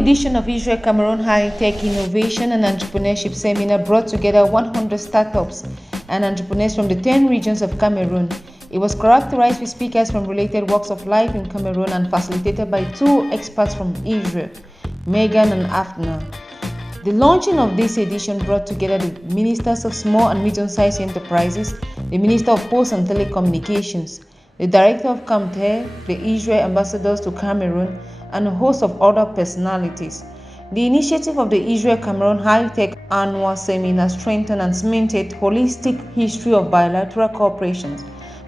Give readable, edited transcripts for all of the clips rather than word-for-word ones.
edition of Israel Cameroon High Tech Innovation and Entrepreneurship Seminar brought together 100 startups and entrepreneurs from the 10 regions of Cameroon. It was characterized with speakers from related walks of life in Cameroon and facilitated by two experts from Israel, Megan and Afna. The launching of this edition brought together the Ministers of Small and Medium-Sized Enterprises, the Minister of Posts and Telecommunications, the Director of CAMTEL, the Israel Ambassadors to Cameroon, and a host of other personalities. The initiative of the Israel Cameroon High Tech Annual Seminar strengthened and cemented holistic history of bilateral cooperation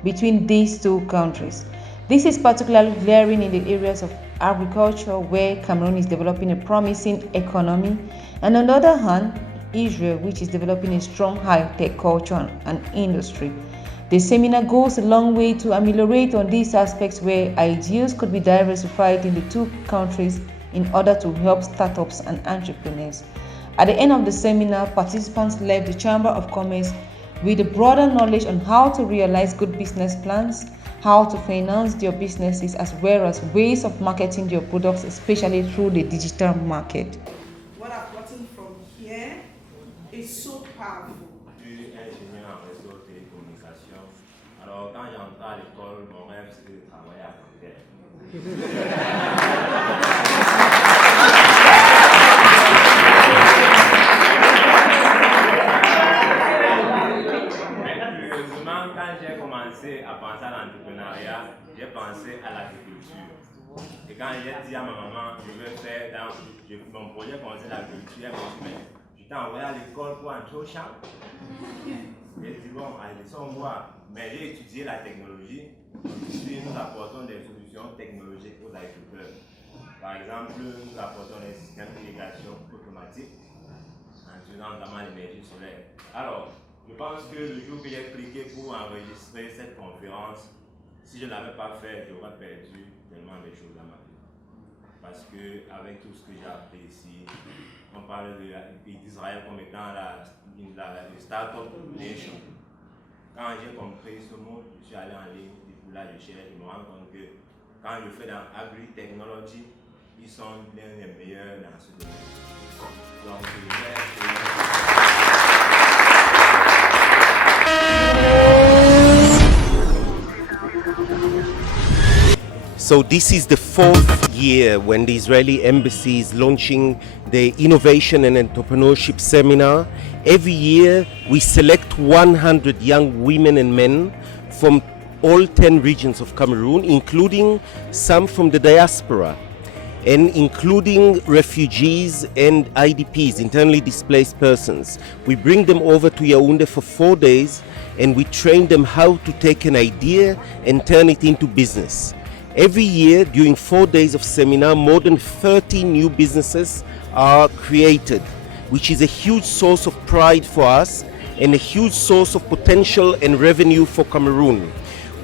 between these two countries. This is particularly glaring in the areas of agriculture, where Cameroon is developing a promising economy, and on the other hand, Israel, which is developing a strong high-tech culture and industry. The seminar goes a long way to ameliorate on these aspects where ideas could be diversified in the two countries in order to help startups and entrepreneurs. At the end of the seminar, participants left the Chamber of Commerce with a broader knowledge on how to realize good business plans, how to finance their businesses, as well as ways of marketing their products, especially through the digital market. What I've gotten from here is so powerful. Ingénieur en réseau télécommunication. Alors quand j'entrais à l'école, mon rêve c'était de travailler à CAMTEL. Mais curieusement, quand j'ai commencé à penser à l'entrepreneuriat, j'ai pensé à l'agriculture. Et quand j'ai dit à ma maman, je veux faire mon projet concerne l'agriculture, elle m'a dit, mais je t'ai envoyé à l'école pour entrer au champ. J'ai dit, bon, allez, laissons voir. Mais j'ai étudié la technologie. Ici, nous apportons des solutions technologiques aux agriculteurs. Par exemple, nous apportons des systèmes d'irrigation automatique en utilisant notamment l'énergie solaire. Alors, je pense que le jour que j'ai cliqué pour enregistrer cette conférence, si je ne l'avais pas fait, j'aurais perdu tellement de choses dans ma vie. Parce qu'avec tout ce que j'ai appris ici, on parle d'Israël comme étant la Startup Nation. Quand j'ai compris ce mot, je suis allé en ligne, et là je cherche, je me rends compte que quand je fais dans Agri-Technology, ils sont l'un des meilleurs dans ce domaine. Donc, So this is the fourth year when the Israeli embassy is launching the Innovation and Entrepreneurship Seminar. Every year we select 100 young women and men from all 10 regions of Cameroon, including some from the diaspora, and including refugees and IDPs, internally displaced persons. We bring them over to Yaoundé for 4 days and we train them how to take an idea and turn it into business. Every year, during 4 days of seminar, more than 30 new businesses are created, which is a huge source of pride for us and a huge source of potential and revenue for Cameroon.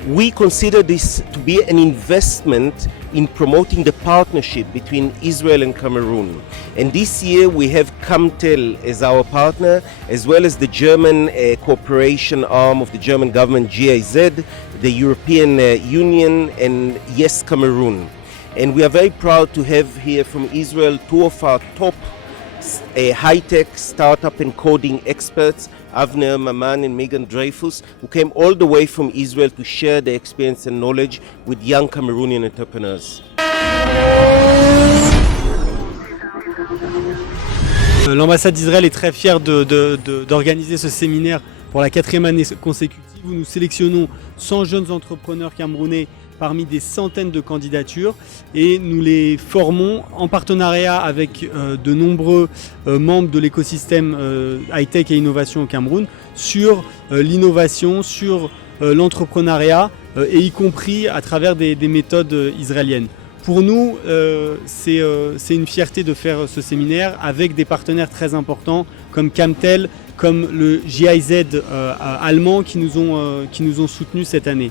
We consider this to be an investment in promoting the partnership between Israel and Cameroon. And this year we have CAMTEL as our partner, as well as the German cooperation arm of the German government, GIZ, the European Union, and Yes Cameroon. And we are very proud to have here from Israel two of our top high-tech startup and coding experts, Avner Maman and Megan Dreyfus, who came all the way from Israel to share their experience and knowledge with young Cameroonian entrepreneurs. L'ambassade d'Israël est très fière d'organiser ce séminaire pour la 4e année consécutive où nous sélectionnons 100 jeunes entrepreneurs camerounais parmi des centaines de candidatures et nous les formons en partenariat avec de nombreux membres de l'écosystème high-tech et innovation au Cameroun sur l'innovation, sur l'entrepreneuriat et y compris à travers des méthodes israéliennes. Pour nous, c'est une fierté de faire ce séminaire avec des partenaires très importants comme CAMTEL, comme le GIZ allemand qui nous ont soutenus cette année.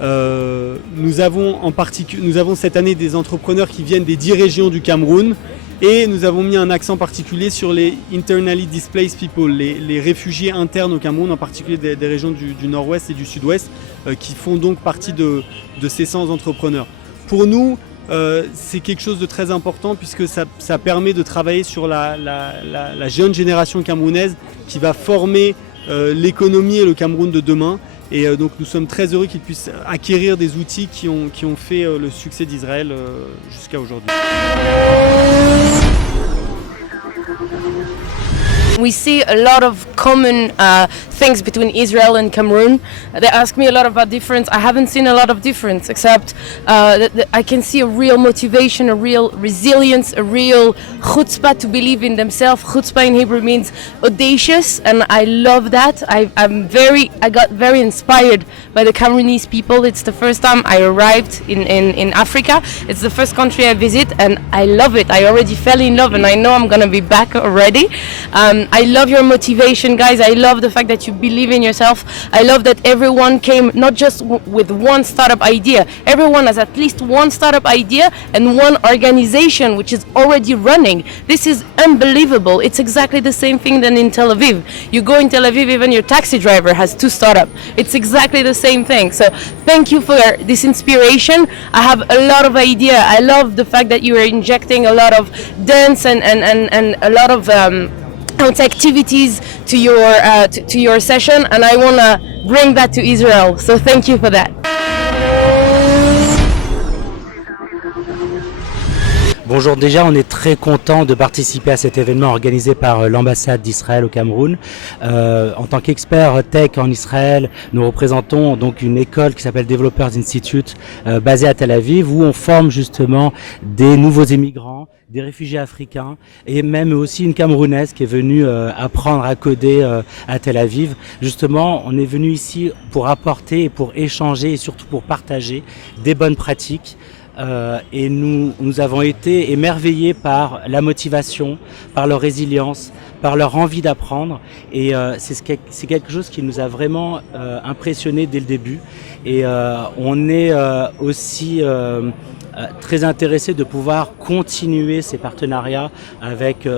Nous avons cette année des entrepreneurs qui viennent des 10 régions du Cameroun et nous avons mis un accent particulier sur les internally displaced people, les réfugiés internes au Cameroun, en particulier des régions du nord-ouest et du sud-ouest qui font donc partie de ces 100 entrepreneurs. Pour nous, c'est quelque chose de très important puisque ça permet de travailler sur la jeune génération camerounaise qui va former l'économie et le Cameroun de demain. Et donc nous sommes très heureux qu'ils puissent acquérir des outils qui ont fait le succès d'Israël jusqu'à aujourd'hui. We see a lot of common things between Israel and Cameroon. They ask me a lot about difference. I haven't seen a lot of difference, except that I can see a real motivation, a real resilience, a real chutzpah to believe in themselves. Chutzpah in Hebrew means audacious, and I love that. I got very inspired by the Cameroonese people. It's the first time I arrived in Africa. It's the first country I visit, and I love it. I already fell in love, and I know I'm gonna be back already. I love your motivation, guys. I love the fact that you believe in yourself. I love that everyone came not just with one startup idea. Everyone has at least one startup idea and one organization which is already running. This is unbelievable. It's exactly the same thing than in Tel Aviv. You go in Tel Aviv, even your taxi driver has 2 startups. It's exactly the same thing. So thank you for this inspiration. I have a lot of idea. I love the fact that you are injecting a lot of dance and a lot of activities to your session, and I want to bring that to Israel. So thank you for that. Bonjour, déjà on est très content de participer à cet événement organisé par l'ambassade d'Israël au Cameroun. En tant qu'expert tech en Israël, nous représentons donc une école qui s'appelle Developers Institute basée à Tel Aviv, où on forme justement des nouveaux immigrants, des réfugiés africains et même aussi une Camerounaise qui est venue apprendre à coder à Tel Aviv. Justement, on est venu ici pour apporter et pour échanger et surtout pour partager des bonnes pratiques. Et nous avons été émerveillés par la motivation, par leur résilience, par leur envie d'apprendre, et c'est quelque chose qui nous a vraiment impressionnés dès le début. Et on est aussi très intéressé de pouvoir continuer ces partenariats avec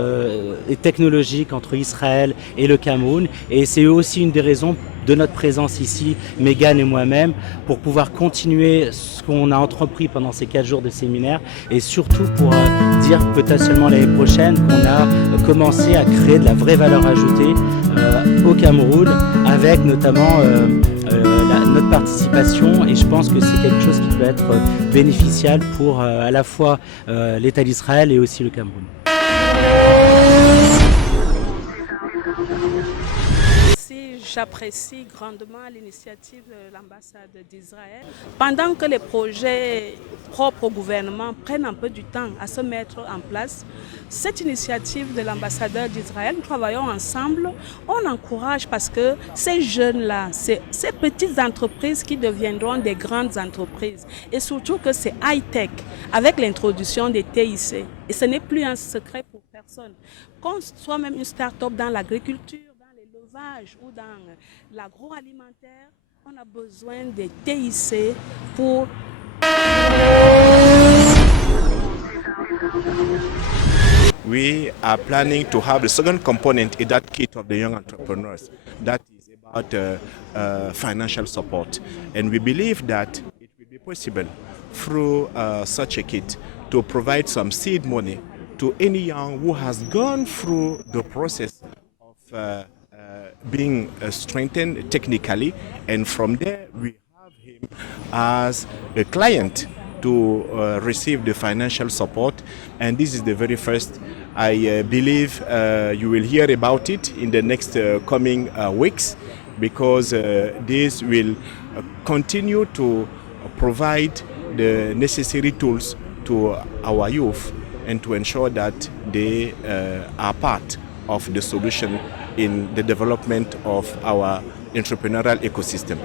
les technologiques entre Israël et le Cameroun, et c'est aussi une des raisons de notre présence ici, Megan et moi-même, pour pouvoir continuer ce qu'on a entrepris pendant ces 4 jours de séminaire, et surtout pour dire peut-être seulement l'année prochaine qu'on a commencé à créer de la vraie valeur ajoutée au Cameroun, avec notamment notre participation, et je pense que c'est quelque chose qui peut être bénéficial pour à la fois l'État d'Israël et aussi le Cameroun. J'apprécie grandement l'initiative de l'ambassade d'Israël. Pendant que les projets propres au gouvernement prennent un peu du temps à se mettre en place, cette initiative de l'ambassadeur d'Israël, nous travaillons ensemble, on encourage parce que ces jeunes-là, ces petites entreprises qui deviendront des grandes entreprises, et surtout que c'est high-tech avec l'introduction des TIC. Et ce n'est plus un secret pour personne. Qu'on soit même une start-up dans l'agriculture, ou dans l'agroalimentaire, on a besoin des TIC pour... We are planning to have the second component in that kit of the young entrepreneurs. That is about financial support. And we believe that it will be possible through such a kit to provide some seed money to any young who has gone through the process of being strengthened technically, and from there we have him as a client to receive the financial support. And this is the very first. I believe you will hear about it in the next coming weeks, because this will continue to provide the necessary tools to our youth and to ensure that they are part of the solution in the development of our entrepreneurial ecosystem.